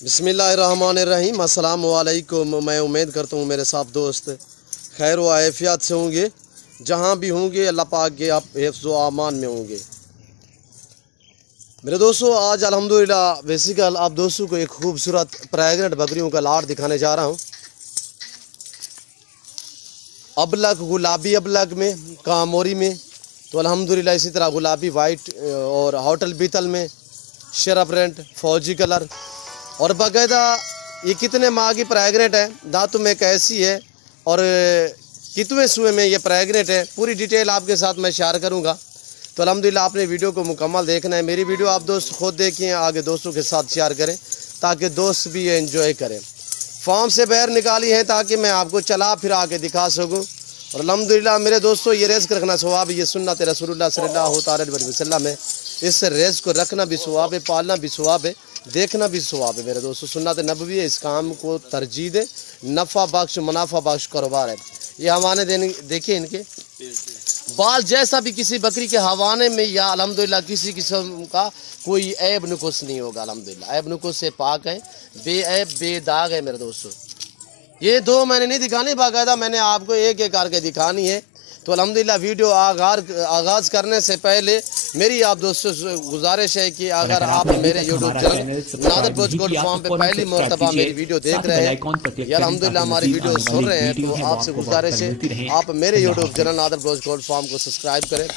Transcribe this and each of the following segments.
बिस्मिल्लाहिर्रहमानिर्रहीम। अस्सलाम वालेकुम। मैं उम्मीद करता हूँ मेरे साथ दोस्त खैर व आफियत से होंगे, जहाँ भी होंगे अल्लाह पाक के आप हिफ्ज़ व अमान में होंगे। मेरे दोस्तों, आज अल्हम्दुलिल्लाह बेसिकल आप दोस्तों को एक खूबसूरत प्रेग्नेंट बकरियों का लाट दिखाने जा रहा हूँ। अबलग गुलाबी अबलग में, कामोरी में, तो अल्हम्दुलिल्लाह इसी तरह गुलाबी वाइट और होटल बीतल में, शरफ रेंट फौजी कलर और बाकायदा ये कितने माह की प्रेग्नेंट है, दांतों में कैसी है और कितने सुए में ये प्रेग्नेंट है, पूरी डिटेल आपके साथ मैं शेयर करूंगा। तो अल्हम्दुलिल्लाह आपने वीडियो को मुकम्मल देखना है। मेरी वीडियो आप दोस्त खुद देखें, आगे दोस्तों के साथ शेयर करें ताकि दोस्त भी एंजॉय करें। फार्म से बाहर निकाली है ताकि मैं आपको चला फिर आके दिखा सकूँ। और अल्हम्दुलिल्लाह मेरे दोस्तों, ये रेस रखना सवाब, ये सुन्नत रसूलुल्लाह सल्लल्लाहु अलैहि वसल्लम है। इस रेस को रखना भी सवाब है, पालना भी सवाब है, देखना भी सवाब है। मेरे दोस्तों, सुन्नत नबवी है, इस काम को तरजीह दे, नफ़ा बख्श मुनाफा बख्श कारोबार है। ये हवाने देने देखिए, इनके बाल जैसा भी किसी बकरी के हवाने में या अल्हम्दुलिल्लाह किसी किस्म का कोई ऐब नुकुस नहीं होगा। अल्हम्दुलिल्लाह ऐब नुकुस से पाक है, बेऐब बेदाग है। मेरे दोस्तों, ये दो मैंने नहीं दिखानी, बाकायदा मैंने आपको एक एक करके दिखानी है। तो अल्हम्दुलिल्लाह वीडियो आगाज़ करने से पहले मेरी आप दोस्तों से गुजारिश है कि अगर आप मेरे YouTube channel Nadir Baloch goat farm पे पहली मरतबा मेरी वीडियो देख रहे हैं या अल्हम्दुलिल्लाह हमारी वीडियो सुन रहे हैं, तो आपसे गुजारिश है आप मेरे YouTube channel Nadir Baloch goat farm को सब्सक्राइब करें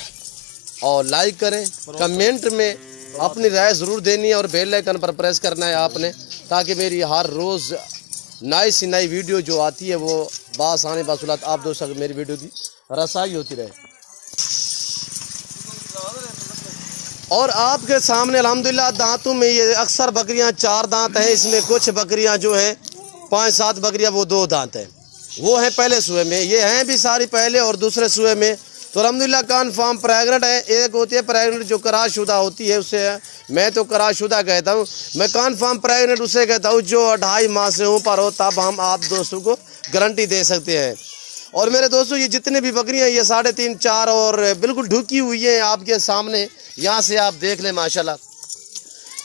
और लाइक करें। कमेंट में अपनी राय ज़रूर देनी है और बेल आइकन पर प्रेस करना है आपने, ताकि मेरी हर रोज़ नई सी नई वीडियो जो आती है वो बासानी बासुलात आप दोस्तों को मेरी वीडियो की रसाई होती रहे। और आपके सामने अल्हम्दुलिल्लाह दांतों में ये अक्सर बकरियां 4 दांत हैं, इसमें कुछ बकरियां जो हैं 5-7 बकरियां वो 2 दांत हैं, वो हैं पहले सुए में, ये हैं भी सारी पहले और दूसरे सुए में। तो अल्हम्दुलिल्लाह कन्फर्म प्रेग्नेंट है। एक होती है प्रेग्नेंट जो करारशुदा होती है, उससे मैं तो करारशुदा कहता हूँ, मैं कन्फर्म प्रेग्नेंट उसे कहता हूँ जो 2.5 माह से ऊपर हो, तब हम आप दोस्तों को गारंटी दे सकते हैं। और मेरे दोस्तों, ये जितने भी बकरियां ये 3.5-4 और बिल्कुल ढुकी हुई है आपके सामने, यहाँ से आप देख लें माशाल्लाह।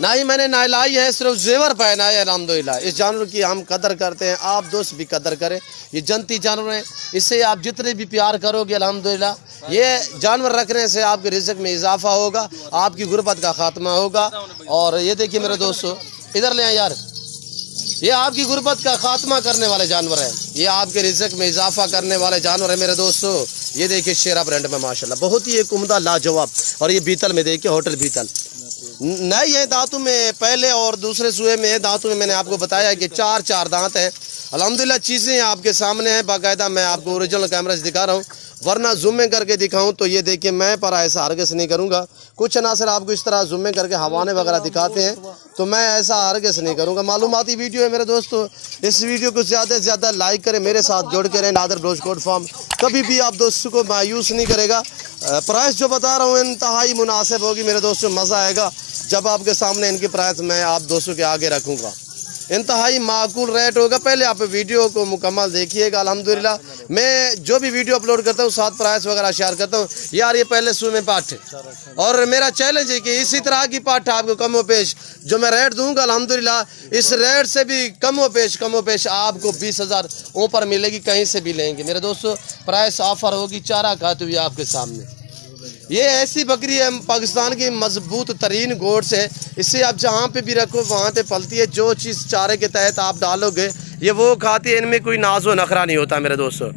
ना ही मैंने नहलाई है, सिर्फ जेवर पहना है। अल्हम्दुलिल्लाह इस जानवर की हम कदर करते हैं, आप दोस्त भी कदर करें। ये जनती जानवर है, इससे आप जितने भी प्यार करोगे अल्हम्दुलिल्लाह ये जानवर रखने से आपके रिज़्क़ में इजाफा होगा, आपकी गुर्बत का खात्मा होगा। और ये देखिए मेरे दोस्तों, इधर ले आए यार, ये आपकी गुर्बत का खात्मा करने वाले जानवर है, ये आपके रिज़्क़ में इजाफा करने वाले जानवर है। मेरे दोस्तों, ये देखिए शेरा ब्रांड में माशाल्लाह बहुत ही एक उम्दा लाजवाब। और ये बीतल में देखिए, होटल बीतल नहीं है, दांतों में पहले और दूसरे सुए में है। दांतों में मैंने आपको बताया कि 4 दांत हैं। अल्हम्दुलिल्लाह चीज़ें आपके सामने हैं, बाकायदा मैं आपको ओरिजिनल कैमरा से दिखा रहा हूँ, वरना जूम करके दिखाऊं तो ये देखिए मैं पर ऐसा हरगिज़ नहीं करूंगा। कुछ अनासर आपको इस तरह जूम करके हवाने वगैरह दिखाते हैं, तो मैं ऐसा हरगिज़ नहीं करूंगा। मालूमाती वीडियो है मेरे दोस्तों, इस वीडियो को ज़्यादा से ज़्यादा लाइक करें, मेरे साथ जुड़ के रहें। नादर ब्रोच गोल्ड फार्म कभी भी आप दोस्तों को मायूस नहीं करेगा। प्राइस जो बता रहा हूँ इंतहाई मुनासिब होगी मेरे दोस्तों, मज़ा आएगा जब आपके सामने इनकी प्राइस मैं आप दोस्तों के आगे रखूँगा। इंतहाई माकूल रेट होगा। पहले आप वीडियो को मुकम्मल देखिएगा। अल्हम्दुलिल्लाह मैं जो भी वीडियो अपलोड करता हूँ साथ प्राइस वगैरह शेयर करता हूँ। यार ये पहले सुबह में पाठ है और मेरा चैलेंज है कि इसी तरह की पाठ आपको कमो पेश जो मैं रेट दूंगा अल्हम्दुलिल्लाह इस रेट से भी कमो पेश आपको 20,000 ऊपर मिलेगी, कहीं से भी लेंगे। मेरे दोस्तों, प्राइस ऑफर होगी चारा खाते हुए आपके सामने। ये ऐसी बकरी है पाकिस्तान की मजबूत तरीन गोड्स है, इससे आप जहाँ पे भी रखो वहाँ पे पलती है। जो चीज़ चारे के तहत आप डालोगे ये वो खाती है, इनमें कोई नाजो नखरा नहीं होता। मेरे दोस्तों,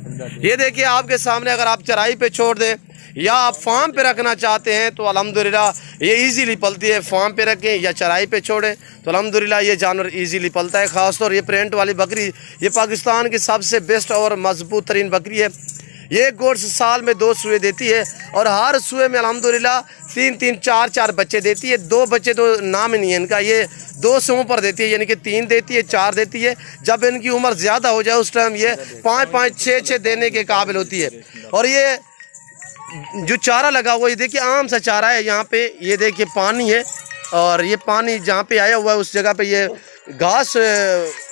ये देखिए आपके सामने, अगर आप चराई पे छोड़ दें या आप फार्म पे रखना चाहते हैं तो अल्हम्दुलिल्लाह ये इजीली पलती है। फार्म पे रखें या चराई पे छोड़ें तो अल्हम्दुलिल्लाह ये जानवर इजीली पलता है। ख़ासतौर ये प्रिंट वाली बकरी ये पाकिस्तान की सबसे बेस्ट और मजबूत तरीन बकरी है। ये गोड्स साल में 2 सुए देती है और हर सुए में अल्हम्दुलिल्लाह 3-3, 4-4 बच्चे देती है। 2 बच्चे तो नाम ही नहीं है इनका, ये 2 से ऊपर देती है, यानी कि 3 देती है, 4 देती है। जब इनकी उम्र ज़्यादा हो जाए उस टाइम ये 5-5, 6-6 देने के काबिल होती है। और ये जो चारा लगा हुआ, ये देखिए आम सा चारा है। यहाँ पे ये देखिए पानी है और ये पानी जहाँ पे आया हुआ है उस जगह पे ये घास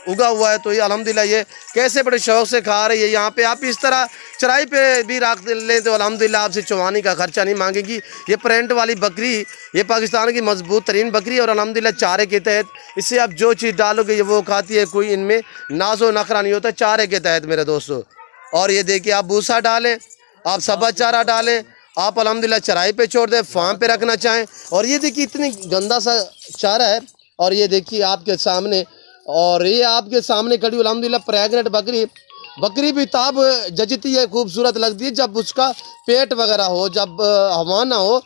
उगा हुआ है, तो ये अल्हम्दुलिल्लाह ये कैसे बड़े शौक़ से खा रही है। यहाँ पे आप इस तरह चराई पे भी रख लें तो अल्हम्दुलिल्लाह आपसे चवानी का खर्चा नहीं मांगेगी। ये प्रिंट वाली बकरी, ये पाकिस्तान की मजबूत तरीन बकरी है और अल्हम्दुलिल्लाह चारे के तहत इससे आप जो चीज़ डालोगे ये वो खाती है, कोई इनमें नाजो नखरा नहीं होता, चारे के तहत मेरे दोस्तों। और ये देखिए, आप भूसा डालें, आप सब्ज़ चारा डालें, आप अल्हम्दुलिल्लाह चराई पे छोड़ दें, फार्म पे रखना चाहें। और ये देखिए इतनी गंदा सा चारा है, और ये देखिए आपके सामने, और ये आपके सामने खड़ी अल्हम्दुलिल्लाह प्रेग्नेंट बकरी भी ताब जजती है, खूबसूरत लगती है जब उसका पेट वगैरह हो, जब हवा ना हो,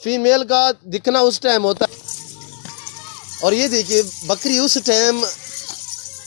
फीमेल का दिखना उस टाइम होता है। और ये देखिए बकरी उस टाइम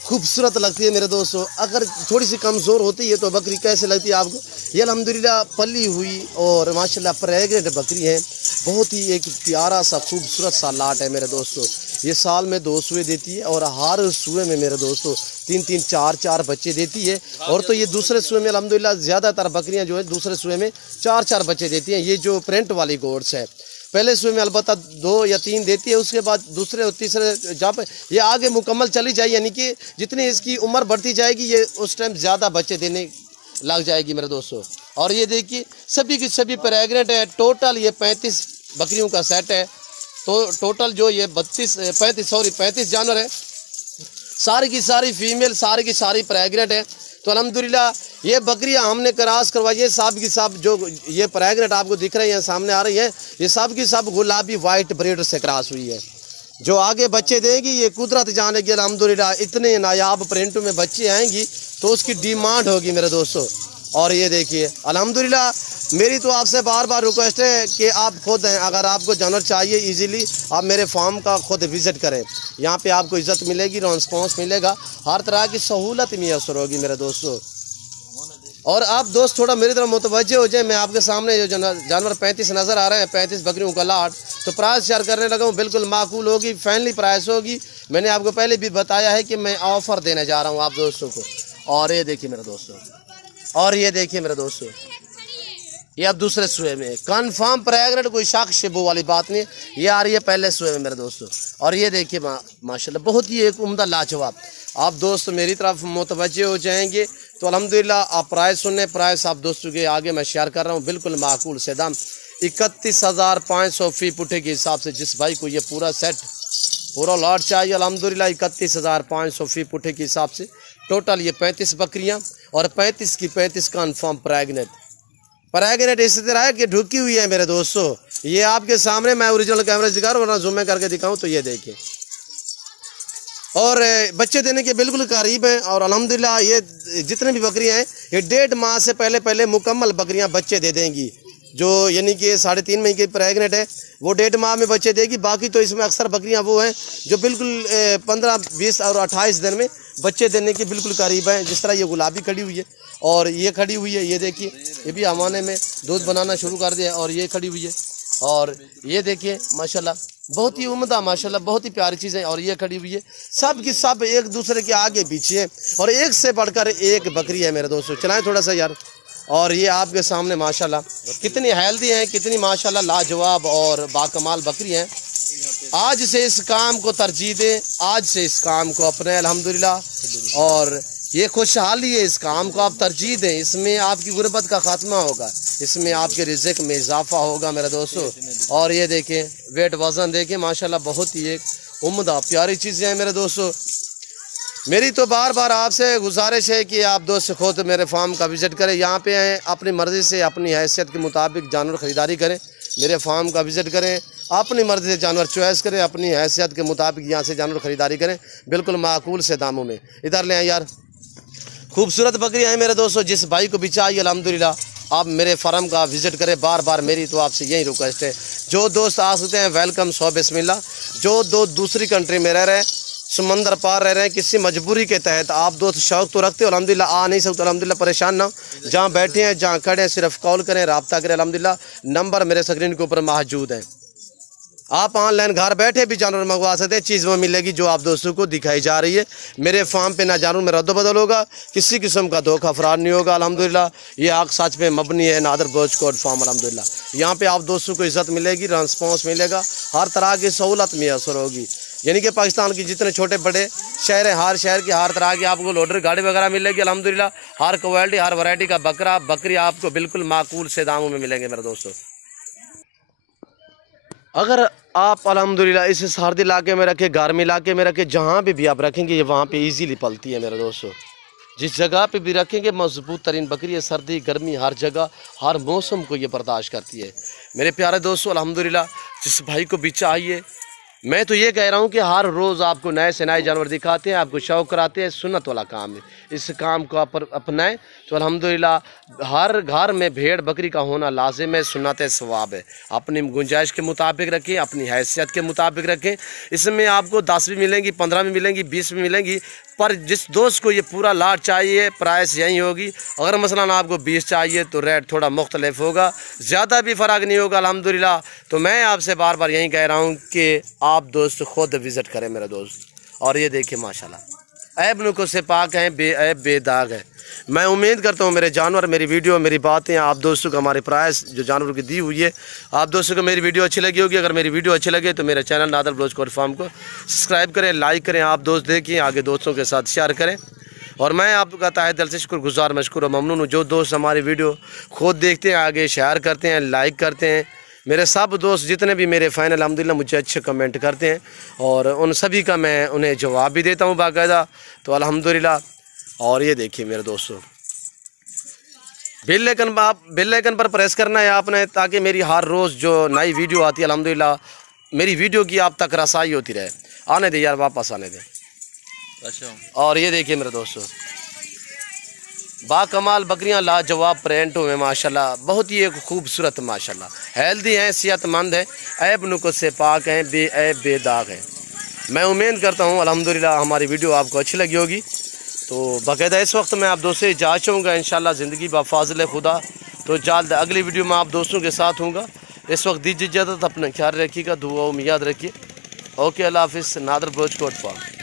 खूबसूरत लगती है मेरे दोस्तों। अगर थोड़ी सी कमज़ोर होती है तो बकरी कैसे लगती है आपको। ये अल्हम्दुलिल्लाह पली हुई और माशाल्लाह प्रेग्नेंट बकरी है, बहुत ही एक प्यारा सा खूबसूरत सा लाट है मेरे दोस्तों। ये साल में 2 सुए देती है और हर सुए में मेरे दोस्तों 3-3 4-4 बच्चे देती है। और तो ये दूसरे सुए में अल्हम्दुलिल्लाह ज़्यादातर बकरियां जो है दूसरे सुए में 4-4 बच्चे देती हैं। ये जो प्रिंट वाली गोड्स है पहले सुए में अलबत्ता 2 या 3 देती है, उसके बाद दूसरे और तीसरे जब ये आगे मुकम्मल चली जाए, यानी कि जितनी इसकी उम्र बढ़ती जाएगी ये उस टाइम ज़्यादा बच्चे देने लग जाएगी मेरे दोस्तों। और ये देखिए सभी की सभी प्रेग्नेंट है। टोटल ये 35 बकरियों का सेट है। तो टोटल जो ये 35 जानवर है, सारी की सारी फीमेल, सारी की सारी प्रेग्नेंट है। तो अल्हम्दुलिल्लाह ये बकरियां हमने क्रॉस करवाई है, सब की सब जो ये प्रेग्नेंट आपको दिख रही हैं सामने आ रही है, ये सब की सब गुलाबी वाइट ब्रीडर से क्रॉस हुई है। जो आगे बच्चे देंगी ये कुदरत जानेगी। अल्हम्दुलिल्लाह इतने नायाब प्रिंट में बच्चे आएंगी तो उसकी डिमांड होगी मेरे दोस्तों। और ये देखिए अल्हम्दुलिल्लाह मेरी तो आपसे बार बार रिक्वेस्ट है कि आप खुद हैं, अगर आपको जानवर चाहिए इजीली आप मेरे फार्म का खुद विज़िट करें। यहाँ पे आपको इज़्ज़त मिलेगी, रिस्पॉन्स मिलेगा, हर तरह की सहूलत मैसर होगी मेरे दोस्तों। और आप दोस्त थोड़ा मेरी तरफ मुतवज्जे हो जाए। मैं आपके सामने जो जानवर 35 नज़र आ रहे हैं, 35 बकरियों का लाट, तो प्राइस शेयर करने लगा हूँ, बिल्कुल माकूल होगी, फैनली प्राइस होगी। मैंने आपको पहले भी बताया है कि मैं ऑफ़र देने जा रहा हूँ आप दोस्तों को। और ये देखिए मेरे दोस्तों, और ये देखिए मेरे दोस्तों, ये अब दूसरे सुए में कन्फर्म प्रेग्नेंट, कोई शक शिबो वाली बात नहीं है। ये आ रही है पहले सुए में मेरे दोस्तों। और ये देखिए माशाल्लाह बहुत ही एक उम्दा लाजवाब। आप दोस्त मेरी तरफ मुतवज्जे हो जाएंगे तो अल्हम्दुलिल्लाह आप प्राइस सुनने, प्राइस आप दोस्तों के आगे मैं शेयर कर रहा हूँ, बिल्कुल माकूल से दाम 31,500 फी पुठे के हिसाब से। जिस भाई को ये पूरा सेट पूरा लॉट चाहिए अल्हम्दुलिल्लाह 31,500 फी पुठे के हिसाब से। टोटल ये 35 बकरियाँ और 35 की 35 कन्फर्म प्रेग्नेंट इस तरह है कि ढुकी हुई है मेरे दोस्तों। ये आपके सामने मैं ओरिजिनल कैमरा दिखा रहा हूँ, वरना जूम करके दिखाऊँ तो ये देखिए। और बच्चे देने के बिल्कुल करीब हैं। और अल्हम्दुलिल्लाह ये जितने भी बकरियां हैं ये 1.5 माह से पहले मुकम्मल बकरियां बच्चे दे देंगी। जो यानी कि 3.5 महीने की प्रेग्नेंट है वो 1.5 माह में बच्चे देगी। बाकी तो इसमें अक्सर बकरियां वो हैं जो बिल्कुल 15, 20 और 28 दिन में बच्चे देने के बिल्कुल करीब हैं। जिस तरह ये गुलाबी खड़ी हुई है और ये खड़ी हुई है, ये देखिए ये भी हमाने में दूध बनाना शुरू कर दिया। और ये खड़ी हुई है और ये देखिए माशाल्लाह बहुत ही उम्दा, माशाल्लाह बहुत ही प्यारी चीज़ है। और ये खड़ी हुई है, सब की सब एक दूसरे के आगे पीछे है और एक से बढ़कर एक बकरी है मेरे दोस्तों। चलाएं थोड़ा सा यार। और ये आपके सामने माशाल्लाह कितनी हेल्दी हैं, कितनी माशाल्लाह लाजवाब और बाकमाल बकरी हैं। आज से इस काम को तरजीह दें, आज से इस काम को अपने अल्हम्दुलिल्लाह। और ये खुशहाली है, इस काम को आप तरजीह दें, इसमें आपकी गुर्बत का खात्मा होगा, इसमें आपके रिज़्क़ में इजाफा होगा मेरे दोस्तों। और ये देखें वेट वज़न देखें माशाल्लाह बहुत ही एक उम्दा प्यारी चीज़ें हैं मेरे दोस्तों। मेरी तो बार बार आपसे गुजारिश है कि आप दोस्त खुद मेरे फार्म का विज़िट करें। यहाँ पे आएँ, अपनी मर्ज़ी से अपनी हैसियत के मुताबिक जानवर ख़रीदारी करें, मेरे फार्म का विज़िट करें, अपनी मर्ज़ी से जानवर चॉइस करें, अपनी हैसियत के मुताबिक यहाँ से जानवर ख़रीदारी करें बिल्कुल माकूल से दामों में। इधर ले आए यार, खूबसूरत बकरियाँ हैं मेरे दोस्तों। जिस भाई को भी चाहिए अल्हम्दुलिल्लाह आप मेरे फार्म का विज़िट करें। बार बार मेरी तो आपसे यही रिक्वेस्ट है। जो दोस्त आ सकते हैं वेलकम, सो बिस्मिल्लाह। जो दोस्त दूसरी कंट्री में रह रहे हैं, समंदर पार रह रहे हैं, किसी मजबूरी के तहत आप दोस्त शौक़ तो रखते हो अल्हम्दुलिल्लाह, आ नहीं सकते अल्हम्दुलिल्लाह, परेशान ना हो। जहाँ बैठे हैं, जहाँ खड़े हैं, सिर्फ कॉल करें, रब्ता करें अल्हम्दुलिल्लाह। नंबर मेरे स्क्रीन के ऊपर मौजूद है। आप ऑनलाइन घर बैठे भी जानवर मंगवा सकते हैं, चीज़ वो मिलेगी जो आप दोस्तों को दिखाई जा रही है। मेरे फार्म पे ना जानवर में रद्द बदल होगा, किसी किस्म का धोखा फराड नहीं होगा अल्हम्दुलिल्लाह। ये आग सच पे मबनी है नादर बोझकोट फार्म अल्हम्दुलिल्लाह। यहाँ पे आप दोस्तों को इज़्ज़त मिलेगी, रिस्पॉन्स मिलेगा, हर तरह की सहूलत मैसर होगी। यानी कि पाकिस्तान की जितने छोटे बड़े शहर हैं, हर शहर की हर तरह की आपको लोडर गाड़ी वगैरह मिलेगी अल्हम्दुलिल्लाह। हर क्वालिटी हर वैरायटी का बकरी आपको बिल्कुल माकूल से दामों में मिलेंगे मेरे दोस्तों। अगर आप अल्हम्दुलिल्लाह इस सर्दी इलाके में रखे, गर्म इलाके में रखे, जहाँ भी आप रखेंगे ये वहाँ पे इजीली पलती है मेरे दोस्तों। जिस जगह पे भी रखेंगे मजबूत तरीन बकरी है, सर्दी गर्मी हर जगह हर मौसम को ये बर्दाश्त करती है मेरे प्यारे दोस्तों। अल्हम्दुलिल्लाह जिस भाई को भी चाहिए, मैं तो ये कह रहा हूँ कि हर रोज़ आपको नए से नए जानवर दिखाते हैं, आपको शौक़ कराते हैं। सुन्नत वाला काम है, इस काम को आप अपनाएं तो अल्हम्दुलिल्लाह हर घर में भेड़ बकरी का होना लाजिम है, सुन्नत सवाब है। अपनी गुंजाइश के मुताबिक रखें, अपनी हैसियत के मुताबिक रखें। इसमें आपको 10 भी मिलेंगी, 15 भी मिलेंगी, 20 भी मिलेंगी, पर जिस दोस्त को ये पूरा लाट चाहिए प्राइस यही होगी। अगर मसलन आपको 20 चाहिए तो रेट थोड़ा मुख्तलिफ होगा, ज़्यादा भी फ़र्क नहीं होगा अल्हम्दुलिल्लाह। तो मैं आपसे बार बार यही कह रहा हूँ कि आप दोस्त खुद विज़िट करें मेरे दोस्त। और ये देखिए माशाल्लाह ऐब नुको से पाक हैं, बेऐब बेदाग है। मैं उम्मीद करता हूँ मेरे जानवर, मेरी वीडियो, मेरी बातें आप दोस्तों को, हमारे प्राइस जो जानवर की दी हुई है, आप दोस्तों को मेरी वीडियो अच्छी लगी होगी। अगर मेरी वीडियो अच्छी लगे तो मेरे channel Nadir Baloch goat farm को सब्सक्राइब करें, लाइक करें, आप दोस्त देखिए, आगे दोस्तों के साथ शेयर करें। और मैं आपका तहे दिल से शुक्रगुजार मशकूर और ममनून हूँ जो दोस्त हमारी वीडियो खुद देखते हैं, आगे शेयर करते हैं, लाइक करते हैं। मेरे सब दोस्त जितने भी मेरे फ़ैन अल्हम्दुलिल्लाह मुझे अच्छे कमेंट करते हैं और उन सभी का मैं उन्हें जवाब भी देता हूँ बाकायदा, तो अल्हम्दुलिल्लाह। और ये देखिए मेरे दोस्तों, बेल आइकन पर प्रेस करना है आपने, ताकि मेरी हर रोज़ जो नई वीडियो आती है अल्हम्दुलिल्लाह मेरी वीडियो की आप तक रसाई होती रहे। आने दे यार, वापस आने दे। अच्छा। और ये देखिए मेरे दोस्तों, बाकमाल बकरियां लाजवाब प्रिंट हुए माशाल्लाह, बहुत ही एक खूबसूरत माशाल्लाह, हेल्दी हैं, सेहतमंद हैं, ऐब नुक़्स से पाक हैं, बेऐब बेदाग हैं। मैं उम्मीद करता हूँ अल्हम्दुलिल्लाह हमारी वीडियो आपको अच्छी लगी होगी। तो बाकायदा इस वक्त मैं आप दोस्तों से इजाज़त चाहूँगा, इंशाल्लाह ज़िंदगी बफ़ाज़िल खुदा तो जल्द अगली वीडियो में आप दोस्तों के साथ हूँगा। इस वक्त दीजिए इजाज़त, अपना ख्याल रखिएगा, दुआ में याद रखिए। ओके, अल्लाह हाफ़िज़। Nadir Baloch goat farm.